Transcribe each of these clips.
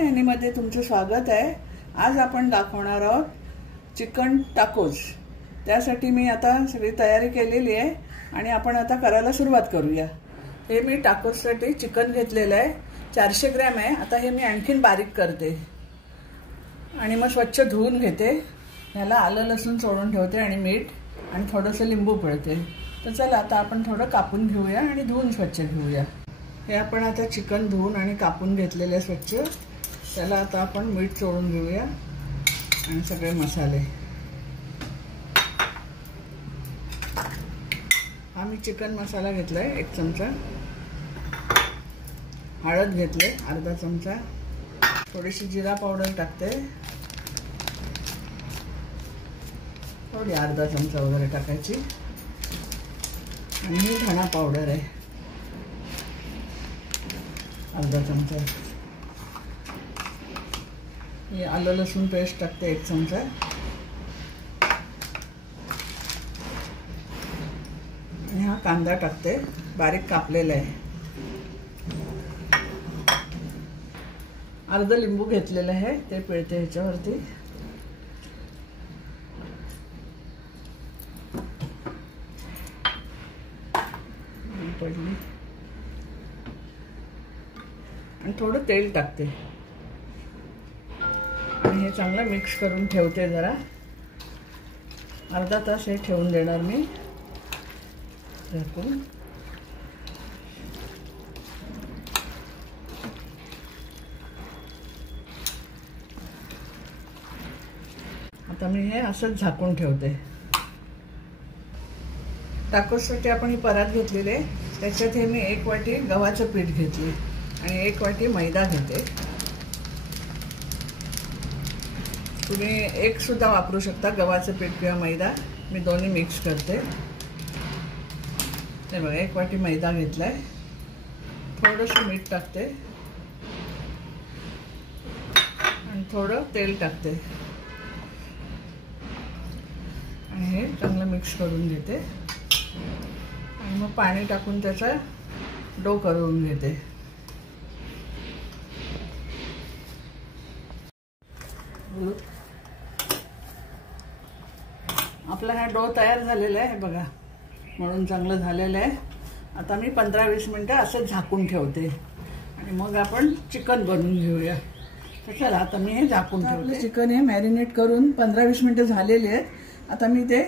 Corn ह्यानीमध्ये तुमचं स्वागत आहे। आज आपण दाखवणार आहोत चिकन टाकोस। त्यासाठी मी आता सगळी तयारी केलेली आहे आणि आपण आता करायला सुरुवात करूया। हे मी टाकोससाठी चिकन घेतलेलं आहे, 400 ग्रॅम आहे। आता हे मी आणखीन बारीक करते आणि मग स्वच्छ धुवून घेते। ह्याला आलं लसूण सोडून ठेवते आणि मीठ आणि थोडंसं लिंबू पिळते। तर चला आता आपण थोडं कापून घेऊया आणि धुवून स्वच्छ घेऊया। हे आपण आता चिकन धुवून आणि कापून घेतलेले स्वच्छ। त्याला आता आपण मीठ चोळून घेऊया आणि सगळे मसाले। हा मी चिकन मसाला घेतलाय 1 चमचा, हळद घेतले अर्धा चमचा, थोडीशी जिरा पावडर टाकते, थोडी अर्धा चमचा वगैरे टाकायची, आणि ही धना पावडर आहे अर्धा चमचा, हे आलं लसूण पेस्ट टाकते 1 चमचा, आणि हा कांदा टाकते बारीक कापलेला आहे, अर्धा लिंबू घेतलेलं आहे ते पिळते ह्याच्यावरती, पडली, आणि थोडं तेल टाकते आणि हे चांगलं मिक्स करून ठेवते। जरा अर्धा तास हे ठेवून देणार मी झाकून। आता मी हे असंच झाकून ठेवते। टाकोससाठी आपण ही परात घेतलेली आहे, त्याच्यात हे मी 1 वाटी गव्हाचं पीठ घेतले आणि 1 वाटी मैदा घेते। तुम्ही एक सुद्धा वापरू शकता, गव्हाचं पीठ किंवा मैदा, मी दोन्ही मिक्स करते। हे बघा 1 वाटी मैदा घेतलाय, थोडंसं मीठ टाकते आणि थोडं तेल टाकते आणि हे चांगलं मिक्स करून घेते आणि मग पाणी टाकून त्याचा डो करून घेते। आपला हा डो तयार झालेला आहे बघा, म्हणून चांगलं झालेलं आहे। आता मी 15-20 मिनिटं असं झाकून ठेवते आणि मग आपण चिकन बनवून घेऊया। तर चला आता मी हे झाकून ठेवते। चिकन हे मॅरिनेट करून 15-20 मिनिटं झालेले आहेत। आता मी ते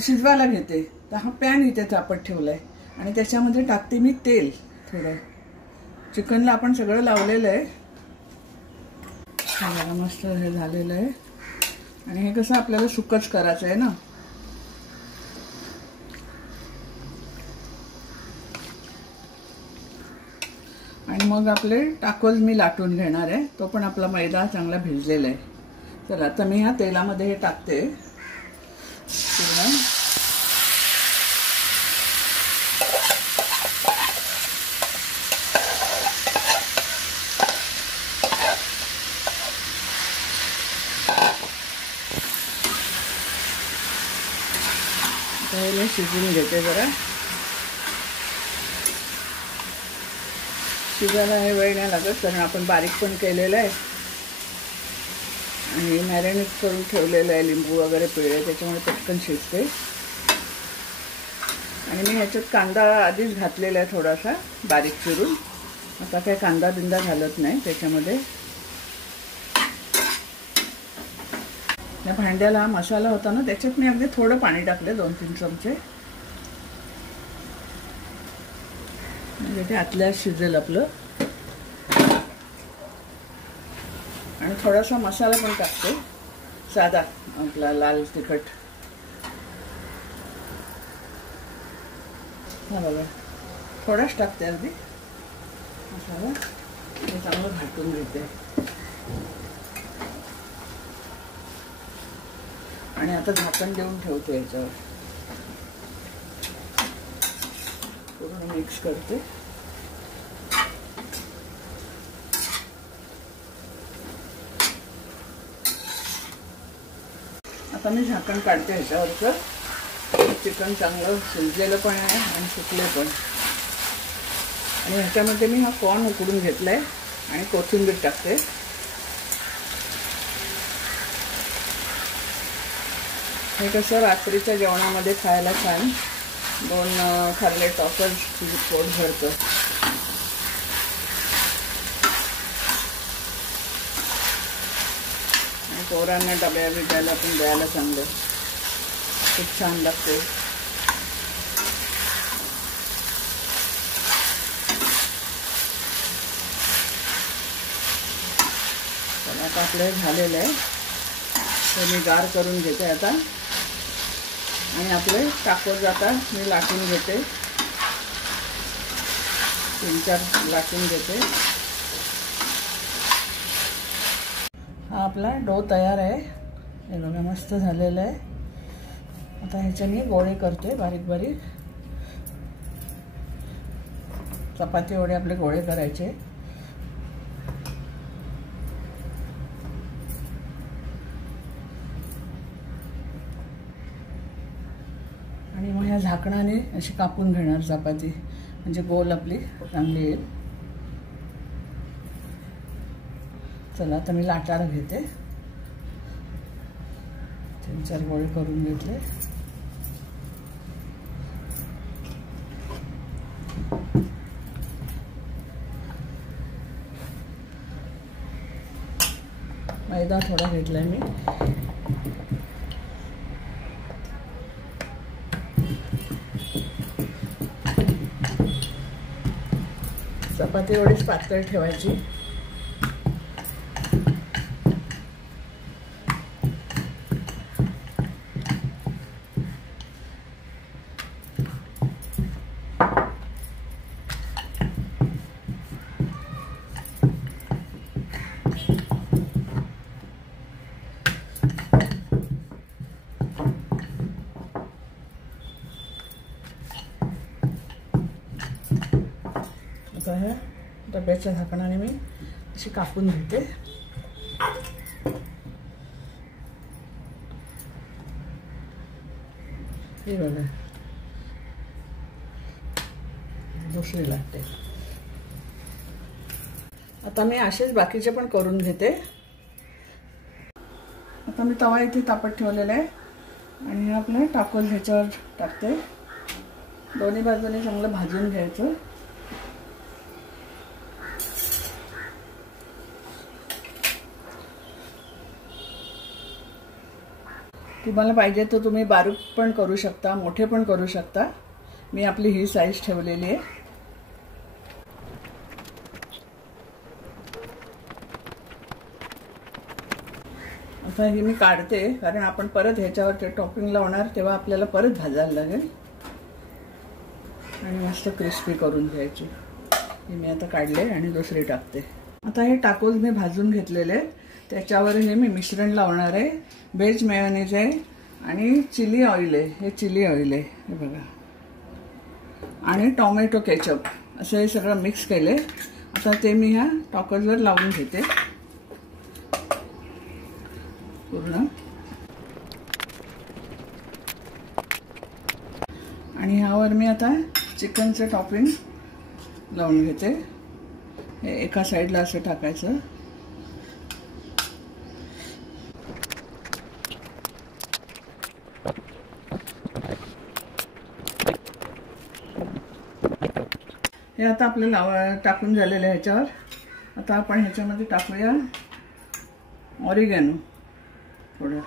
शिजवायला घेते। तर हा पॅन इथे तापत ठेवलाय आणि त्याच्यामध्ये टाकते मी तेल थोडं। चिकनला आपण सगळं लावलेलं आहे, बघा मस्त हे झालेलं आहे। आणि हे कसं आपल्याला सुकच करायचं आहे ना, आणि मग आपले टाकोस मी लाटून घेणार आहे। तो पण आपला मैदा चांगला भिजलेला आहे। तर आता मी ह्या तेलामध्ये हे टाकते पहिले शिजून घेते। जरा शिजायला हे वेळ नाही लागत, कारण आपण बारीक पण केलेलं आहे आणि मॅरिनेट करून ठेवलेलं आहे, लिंबू वगैरे पिळे, त्याच्यामुळे पटकन शिजते। आणि मी ह्याच्यात कांदा आधीच घातलेला आहे थोडासा बारीक चिरून, आता काही कांदा बिंदा घालत नाही त्याच्यामध्ये। या भांड्याला मसाला होता ना, त्याच्यात मी अगदी थोडं पाणी टाकले, 2-3 चमचे, म्हणजे ते आतल्या शिजेल आपलं। आणि थोडासा मसाला पण टाकते साधा आपला लाल तिखट, हा बघा थोडाच टाकते अगदी मसाला। हे चांगलं घाटून घेते आणि आता झाकण देऊन ठेवते, याच्यावर पूर्ण मिक्स करते। आता मी झाकण काढते ह्याच्यावरचं। चिकन चांगलं शिजलेलं पण आहे आणि सुकले पण। आणि ह्याच्यामध्ये मी हा कॉर्न उकडून घेतलाय आणि कोथिंबीर टाकते हे कसं रात्रीच्या जेवणामध्ये खायला छान, 2 खाल्ले टॉकर्स पोट भरतं. आणि पोरांना डब्या बिब्याला पण द्यायला चांगलं, खूप छान लागते. तर आता आपले झालेलं आहे, तर मी गार करून घेते आता. आणि आपले टाकोज आता मी लाटून घेते, 3-4 लाटून घेते. हा आपला डो तयार आहे, हे बघा मस्त झालेलं आहे. आता ह्याच्याने गोळे करते बारीक बारीक, चपाती एवढे आपले गोळे करायचे. आणि मग ह्या झाकणाने अशी कापून घेणार चपाती, म्हणजे गोल आपली चांगली येईल. चला आता मी लाटार घेते, 3-4 गोळे करून घेतले. मैदा थोडा घेतलाय मी. चपाती एवढीच पातळ ठेवायची. आता ह्या डब्याच्या झाकणाने मी अशी कापून घेते. हे बघा, दुसरी लागते. आता मी असेच बाकीचे पण करून घेते. आता मी तवा इथे तापत ठेवलेला आहे आणि आपलं टाकोज ह्याच्यावर टाकते. दोन्ही बाजूने चांगलं भाजून घ्यायचं. तुम्हाला पाहिजे तर तुम्ही बारीक पण करू शकता, मोठे पण करू शकता. मी आपली ही साईज ठेवलेली आहे. आता ही मी काढते, कारण आपण परत ह्याच्यावर ते टॉपिंग लावणार तेव्हा आपल्याला परत भाजायला लागेल. आणि मस्त क्रिस्पी करून घ्यायची. ही मी आता काढले आणि दुसरी टाकते. आता हे टाकोज मी भाजून घेतलेले, त्याच्यावर हे मी मिश्रण लावणार आहे. व्हेज मेयोनीज आहे आणि चिली ऑइल आहे. हे चिली ऑइल आहे, हे बघा. आणि टोमॅटो केचप असं हे सगळं मिक्स केले. आता ते मी ह्या टाकोजवर लावून घेते पूर्ण. आणि ह्यावर मी आता चिकनचं टॉपिंग लावून घेते. हे एका साईडला असं टाकायचं. हे आता आपल्याला टाकून झालेलं आहे ह्याच्यावर. आता आपण ह्याच्यामध्ये टाकूया ऑरिगॅनो, थोडं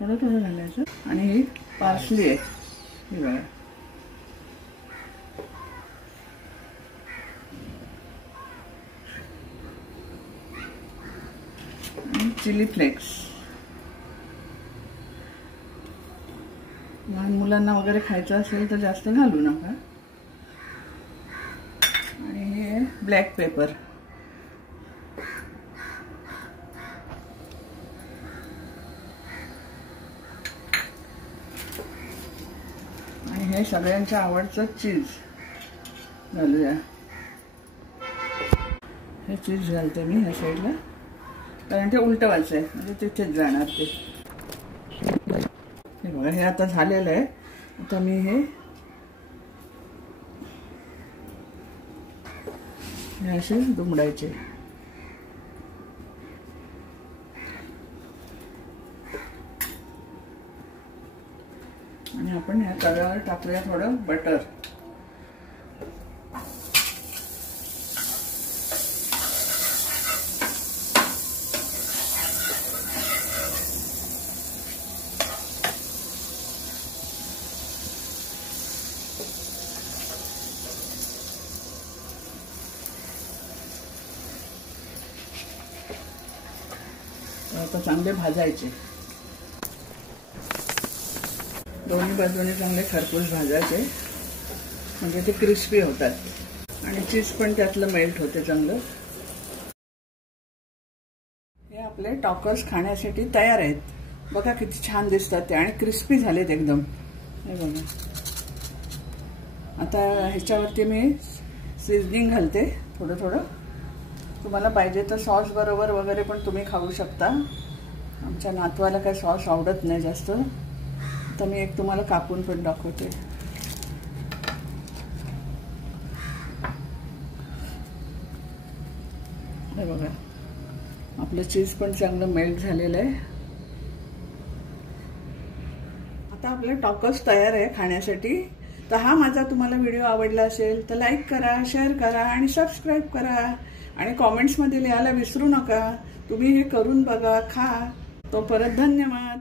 थोडं थोडं घालायचं. आणि ही पार्सली आहे, ही बघा. आणि चिली फ्लेक्स. लहान मुलांना वगैरे खायचं असेल तर जास्त घालू नका. आणि हे ब्लॅक पेपर. आणि हे सगळ्यांच्या आवडचं चीज घालूया. हे चीज घालते मी ह्या साईडला, कारण ते उलटवायचं आहे, म्हणजे तिथेच जाणार ते. हे बघा, हे आता झालेलं आहे. आता मी हे असे दुमडायचे. आणि आपण ह्या तव्यावर टाकूया थोडं बटर. आता चांगले भाजायचे, दोन्ही बाजूने चांगले खरपूस भाजायचे, म्हणजे ते क्रिस्पी होतात आणि चीज पण त्यातलं मेल्ट होते चांगलं. हे आपले टॉकर्स खाण्यासाठी तयार आहेत. बघा किती छान दिसतात ते आणि क्रिस्पी झालेत एकदम. हे बघा. आता ह्याच्यावरती मी सीझनिंग घालते थोडं थोडं. तुम्हाला पाहिजे तर सॉस बरोबर वगैरे पण तुम्ही खाऊ शकता. आमच्या नातवाला काही सॉस आवडत नाही जास्त, तर मी एक तुम्हाला कापून पण दाखवते. हे बघा, आपलं चीज पण चांगलं मेल्ट झालेलं आहे. आता आपले टॉकर्स तयार आहे खाण्यासाठी. तर हा माझा तुम्हाला व्हिडिओ आवडला असेल तर लाईक करा, शेअर करा आणि सबस्क्राईब करा आणि कॉमेंट्समध्ये लिहायला विसरू नका. तुम्ही हे करून बघा, खा. तो परत धन्यवाद.